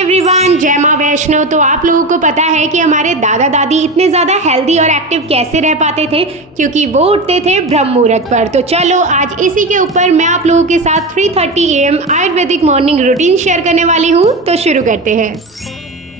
Everyone, जय मां वैष्णो। तो आप लोगों को पता है कि हमारे दादा दादी इतने ज़्यादा हेल्दी और एक्टिव कैसे रह पाते थे, क्योंकि वो उठते थे ब्रह्म मुहूर्त पर। तो चलो आज इसी के ऊपर मैं आप लोगों के साथ 3:30 AM Ayurvedic morning routine share करने वाली हूँ। तो शुरू करते हैं।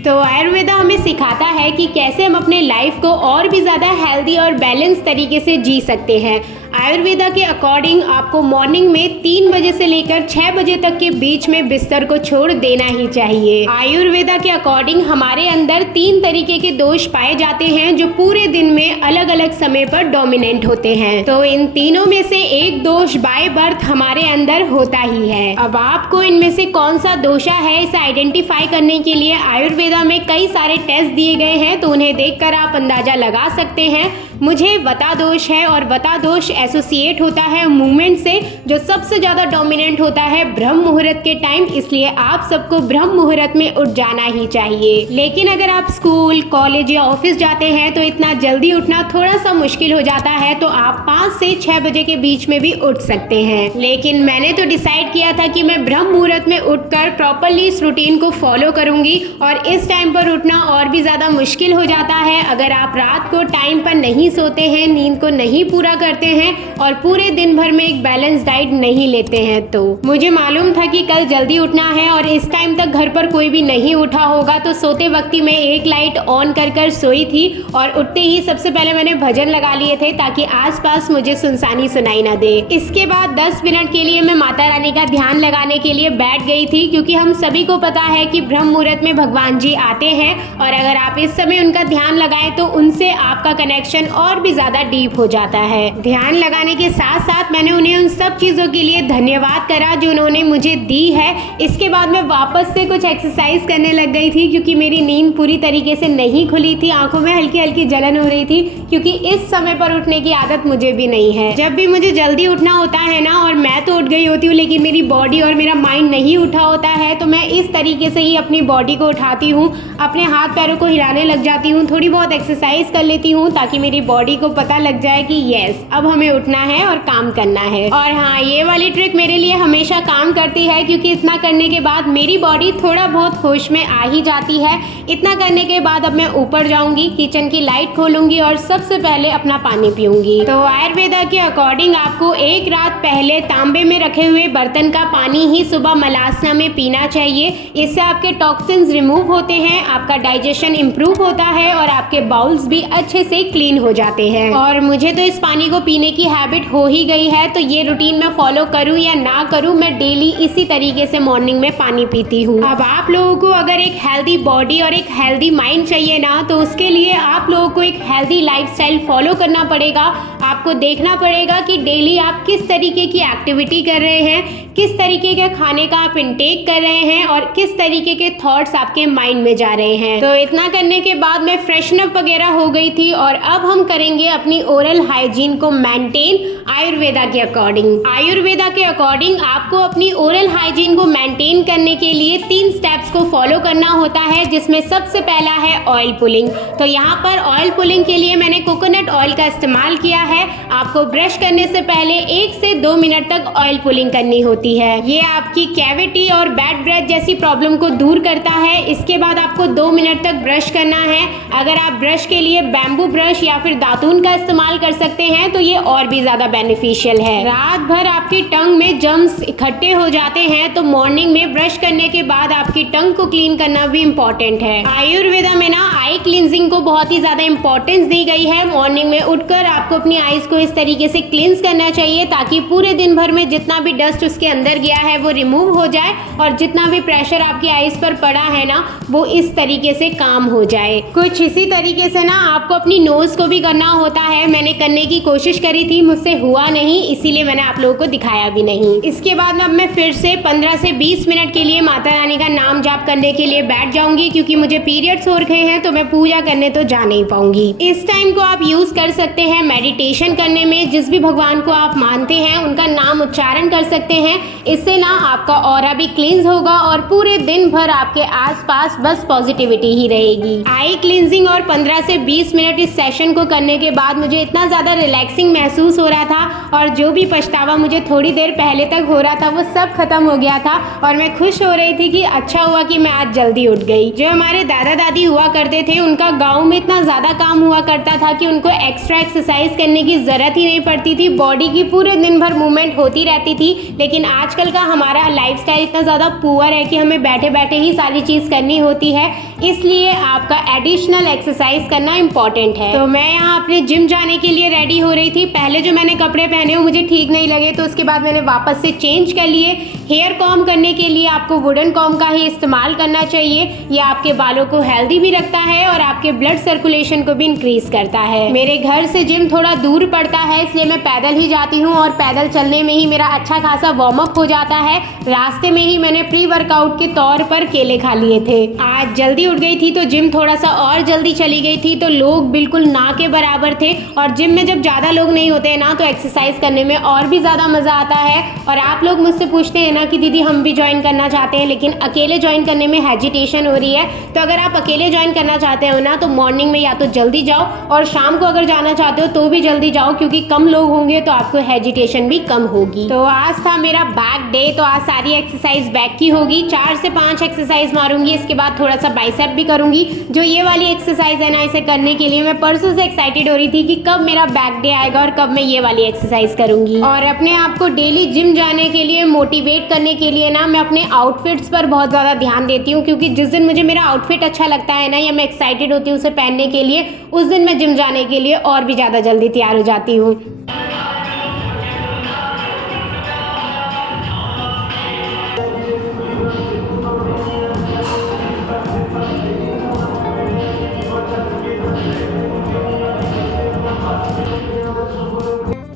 तो आयुर्वेदा हमें सिखाता है कि कैसे हम अपने लाइफ को और भी ज़्यादा हेल्दी और बैलेंस तरीके से जी सकते हैं। आयुर्वेदा के अकॉर्डिंग आपको मॉर्निंग में 3 बजे से लेकर 6 बजे तक के बीच में बिस्तर को छोड़ देना ही चाहिए। आयुर्वेदा के अकॉर्डिंग हमारे अंदर 3 तरीके के दोष पाए जाते हैं जो पूरे दिन में अलग अलग समय पर डोमिनेंट होते हैं। तो इन तीनों में से एक दोष बाय बर्थ हमारे अंदर होता ही है। अब आपको इनमें से कौन सा दोषा है इसे आइडेंटिफाई करने के लिए आयुर्वेदा में कई सारे टेस्ट दिए गए हैं, तो उन्हें देखकर आप अंदाजा लगा सकते हैं। मुझे वता दोष है और वता दोष एसोसिएट होता है मूवमेंट से, जो सबसे ज्यादा डोमिनेंट होता है ब्रह्म मुहूर्त के टाइम। इसलिए आप सबको ब्रह्म मुहूर्त में उठ जाना ही चाहिए। लेकिन अगर आप स्कूल, कॉलेज या ऑफिस जाते हैं तो इतना जल्दी उठना थोड़ा सा मुश्किल हो जाता है, तो आप 5 से 6 बजे के बीच में भी उठ सकते हैं। लेकिन मैंने तो डिसाइड किया था कि मैं ब्रह्म मुहूर्त में उठकर प्रॉपरली इस रूटीन को फॉलो करूंगी, और इस टाइम पर उठना और भी ज्यादा मुश्किल हो जाता है अगर आप रात को टाइम पर नहीं सोते हैं, नींद को नहीं पूरा करते हैं और पूरे दिन भर में एक बैलेंस डाइट नहीं लेते हैं। तो मुझे मालूम था कि कल जल्दी उठना है और इस टाइम तक घर पर कोई भी नहीं उठा होगा, तो सोते वक्त ही मैं एक लाइट ऑन कर सोई थी और उठते ही सबसे पहले मैंने भजन लगा लिए थे ताकि आसपास मुझे सुनसानी सुनाई ना दे। इसके बाद 10 मिनट के लिए मैं माता रानी का ध्यान लगाने के लिए बैठ गई थी, क्योंकि हम सभी को पता है कि ब्रह्म मुहूर्त में भगवान जी आते हैं और अगर आप इस समय उनका ध्यान लगाएं तो उनसे आपका कनेक्शन और भी ज्यादा डीप हो जाता है। ध्यान लगाने के साथ साथ मैंने उन्हें उन सब चीजों के लिए धन्यवाद करा जो उन्होंने मुझे दी है। इसके बाद मैं वापस से कुछ एक्सरसाइज करने लग गई थी, क्योंकि मेरी नींद पूरी तरीके से नहीं खुली थी। आंखों में हल्की हल्की जलन हो रही थी, क्योंकि इस समय पर उठने की आदत मुझे भी नहीं है। जब भी मुझे जल्दी उठना होता है ना, और मैं तो उठ गई होती हूँ लेकिन मेरी बॉडी और मेरा माइंड नहीं उठा होता है, तो मैं इस तरीके से ही अपनी बॉडी को उठाती हूँ, अपने हाथ पैरों को हिलाने लग जाती हूँ, थोड़ी बहुत एक्सरसाइज कर लेती हूँ ताकि मेरी बॉडी को पता लग जाए कि यस अब हमें उठना है और काम करना है। और हाँ, ये वाली ट्रिक मेरे लिए हमेशा काम करती है, क्योंकि इतना करने के बाद मेरी बॉडी थोड़ा बहुत होश में आ ही जाती है। इतना करने के बाद अब मैं ऊपर जाऊंगी, किचन की लाइट खोलूंगी और सबसे पहले अपना पानी पीऊंगी। तो आयुर्वेदा के अकॉर्डिंग आपको एक रात पहले तांबे में रखे हुए बर्तन का पानी ही सुबह मलासना में पीना चाहिए। इससे आपके टॉक्सिन्स रिमूव होते हैं, आपका डाइजेशन इंप्रूव होता है और आपके बाउल्स भी अच्छे से क्लीन हो जाते हैं। और मुझे तो इस पानी को पीने की हैबिट हो ही गई है, तो ये रूटीन मैं फॉलो करूं या ना करूं, मैं डेली इसी तरीके से मॉर्निंग में पानी पीती हूँ। अब आप लोगों को अगर एक हेल्दी बॉडी और एक हेल्दी माइंड चाहिए ना, तो उसके लिए आप लोगों को एक हेल्दी लाइफस्टाइल फॉलो करना पड़ेगा। आपको देखना पड़ेगा कि डेली आप किस तरीके की एक्टिविटी कर रहे हैं, किस तरीके के खाने का आप इंटेक कर रहे हैं और किस तरीके के थॉट्स आपके माइंड में जा रहे हैं। तो इतना करने के बाद मैं फ्रेशन अप वगैरह हो गई थी, और अब हम करेंगे अपनी ओरल हाइजीन को मेंटेन आयुर्वेदा के अकॉर्डिंग। आयुर्वेदा के अकॉर्डिंग आपको अपनी ओरल हाइजीन को मेंटेन करने के लिए 3 स्टेप्स को फॉलो करना होता है, जिसमें सबसे पहला है ऑयल पुलिंग। तो यहाँ पर ऑयल पुलिंग के लिए मैंने कोकोनट ऑयल का इस्तेमाल किया है। आपको ब्रश करने से पहले 1 से 2 मिनट तक ऑयल पुलिंग करनी होती है। ये आपकी कैविटी और बैड ब्रेथ जैसी प्रॉब्लम को दूर करता है। इसके बाद आपको 2 मिनट तक ब्रश करना है। अगर आप ब्रश के लिए बैम्बू ब्रश या फिर दातून का इस्तेमाल कर सकते हैं तो ये और भी ज्यादा बेनिफिशियल है। रात भर आपकी टंग में जर्म्स इकट्ठे हो जाते हैं, तो मॉर्निंग में ब्रश करने के बाद आपकी टंग को क्लीन करना भी इम्पोर्टेंट है। आयुर्वेदा में ना आई क्लींजिंग को बहुत ही ज्यादा इंपॉर्टेंस दी गई है। मॉर्निंग में उठकर आपको अपनी आईज को इस तरीके से क्लींस करना चाहिए, ताकि पूरे दिन भर में जितना भी डस्ट उसके अंदर गया है वो रिमूव हो जाए, और जितना भी प्रेशर आपकी आईज पर पड़ा है ना, वो इस तरीके से काम हो जाए। कुछ इसी तरीके से ना आपको अपनी नोज को भी करना होता है। मैंने करने की कोशिश करी थी, मुझसे हुआ नहीं, इसीलिए मैंने आप लोगों को दिखाया भी नहीं। इसके बाद अब मैं फिर से 15 से 20 मिनट के लिए माता रानी का नाम जाप करने के लिए बैठ जाऊंगी, क्योंकि मुझे पीरियड्स हो रखे हैं, तो मैं पूजा करने तो जा नहीं पाऊंगी। इस टाइम को आप यूज कर सकते हैं मेडिटेशन करने में। जिस भी भगवान को आप मानते हैं उनका नाम उच्चारण कर सकते हैं, इससे ना आपका ऑरा भी क्लींस होगा और पूरे दिन भर आपके आसपास बस पॉजिटिविटी ही रहेगी। आई क्लींजिंग और 15 से 20 मिनट इस सेशन को करने के बाद मुझे इतना ज़्यादा रिलैक्सिंग महसूस हो रहा था और जो भी पछतावा मुझे थोड़ी देर पहले तक हो रहा था वो सब खत्म हो गया था और मैं खुश हो रही थी कि अच्छा हुआ कि मैं आज जल्दी उठ गई। जो हमारे दादा दादी हुआ करते थे उनका गाँव में इतना ज़्यादा काम हुआ करता था कि उनको एक्स्ट्रा एक्सरसाइज करने की ज़रूरत ही नहीं पड़ती थी, बॉडी की पूरे दिन भर मूवमेंट होती रहती थी। लेकिन आजकल का हमारा लाइफस्टाइल इतना ज़्यादा पुअर है कि हमें बैठे बैठे ही सारी चीज़ करनी होती है, इसलिए आपका एडिशनल एक्सरसाइज करना इम्पॉर्टेंट है। तो मैं यहाँ अपने जिम जाने के लिए रेडी हो रही थी। पहले जो मैंने कपड़े पहने वो मुझे ठीक नहीं लगे तो उसके बाद मैंने वापस से चेंज कर लिए। हेयर कॉम्ब करने के लिए आपको वुडन कॉम्ब का ही इस्तेमाल करना चाहिए। ये आपके बालों को हेल्दी भी रखता है और आपके ब्लड सर्कुलेशन को भी इंक्रीज करता है। मेरे घर से जिम थोड़ा दूर पड़ता है इसलिए मैं पैदल ही जाती हूँ और पैदल चलने में ही मेरा अच्छा खासा वार्म अप हो जाता है। रास्ते में ही मैंने प्री वर्कआउट के तौर पर केले खा लिए थे। आज जल्दी उठ गई थी तो जिम थोड़ा सा और जल्दी चली गई थी तो लोग बिल्कुल ना के बराबर थे और जिम में जब ज़्यादा लोग नहीं होते हैं ना तो एक्सरसाइज करने में और भी ज़्यादा मज़ा आता है। और आप लोग मुझसे पूछते हैं ना कि दीदी हम भी ज्वाइन करना चाहते हैं लेकिन अकेले ज्वाइन करने में हेजिटेशन हो रही है, तो अगर आप अकेले ज्वाइन करना चाहते हो ना तो मॉर्निंग में या तो जल्दी जाओ और शाम को अगर जाना चाहते हो तो भी जल्दी जाओ क्योंकि कम लोग होंगे तो आपको हेजिटेशन भी कम होगी। तो आज था मेरा बैक डे, तो आज सारी एक्सरसाइज बैक की होगी। 4 से 5 एक्सरसाइज मारूंगी, इसके बाद थोड़ा सा बाइसेप भी करूंगी। जो ये वाली एक्सरसाइज है ना इसे करने के लिए मैं परसों से एक्साइटेड हो रही थी कि कब मेरा बैक डे आएगा और कब मैं ये वाली एक्सरसाइज करूंगी। और अपने आप को डेली जिम जाने के लिए मोटिवेट करने के लिए ना मैं अपने आउटफिट्स पर बहुत ज़्यादा ध्यान देती हूँ क्योंकि जिस दिन मुझे मेरा आउटफिट अच्छा लगता है ना या मैं एक्साइटेड होती हूँ उसे पहनने के लिए, उस दिन मैं जिम जाने के लिए और भी ज़्यादा जल्दी तैयार हो जाती हूँ।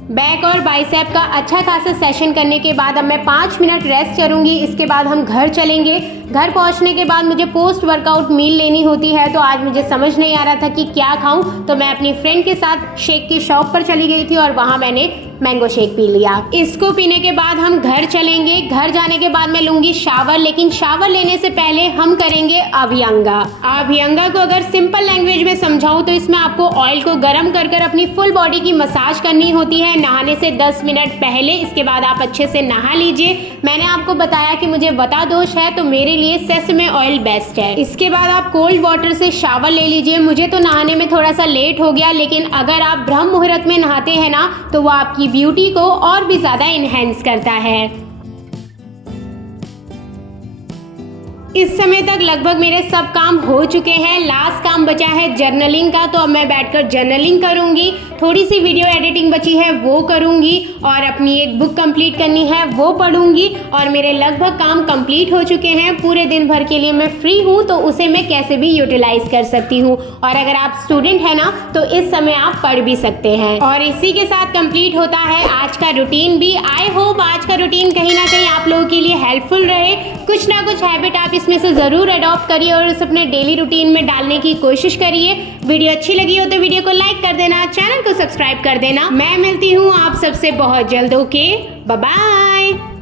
बैक और बाइसेप का अच्छा खासा सेशन करने के बाद अब मैं 5 मिनट रेस्ट करूंगी। इसके बाद हम घर चलेंगे। घर पहुंचने के बाद मुझे पोस्ट वर्कआउट मील लेनी होती है तो आज मुझे समझ नहीं आ रहा था कि क्या खाऊं, तो मैं अपनी फ्रेंड के साथ शेक की शॉप पर चली गई थी और वहां मैंने मैंगो शेक पी लिया। इसको पीने के बाद हम घर चलेंगे। घर जाने के बाद मैं लूंगी शावर, लेकिन शावर लेने से पहले हम करेंगे अभ्यंगा। अभ्यंगा को अगर सिंपल लैंग्वेज में समझाऊं तो इसमें आपको ऑयल को गर्म कर कर अपनी फुल बॉडी की मसाज करनी होती है नहाने से 10 मिनट पहले। इसके बाद आप अच्छे से नहा लीजिए। मैंने आपको बताया कि मुझे वता दोष है तो मेरे लिए सेसमे ऑयल बेस्ट है। इसके बाद आप कोल्ड वाटर से शावर ले लीजिए। मुझे तो नहाने में थोड़ा सा लेट हो गया, लेकिन अगर आप ब्रह्म मुहूर्त में नहाते हैं ना तो वो आपकी ब्यूटी को और भी ज्यादा इनहेंस करता है। इस समय तक लगभग मेरे सब काम हो चुके हैं। लास्ट काम बचा है जर्नलिंग का, तो अब मैं बैठकर जर्नलिंग करूंगी। थोड़ी सी वीडियो एडिटिंग बची है वो करूंगी और अपनी एक बुक कंप्लीट करनी है वो पढ़ूंगी और मेरे लगभग काम कंप्लीट हो चुके हैं। पूरे दिन भर के लिए मैं फ्री हूँ तो उसे मैं कैसे भी यूटिलाइज कर सकती हूँ। और अगर आप स्टूडेंट है ना तो इस समय आप पढ़ भी सकते हैं। और इसी के साथ कंप्लीट होता है आज का रूटीन भी। आई होप आज का रूटीन कहीं ना कहीं आप लोगों के लिए हेल्पफुल रहे। कुछ ना कुछ हैबिट आप इसमें से ज़रूर अडॉप्ट करिए और उसे अपने डेली रूटीन में डालने की कोशिश करिए। वीडियो अच्छी लगी हो तो वीडियो को लाइक कर देना, चैनल को सब्सक्राइब कर देना। मैं मिलती हूँ आप सबसे बहुत जल्द। Okay, bye bye.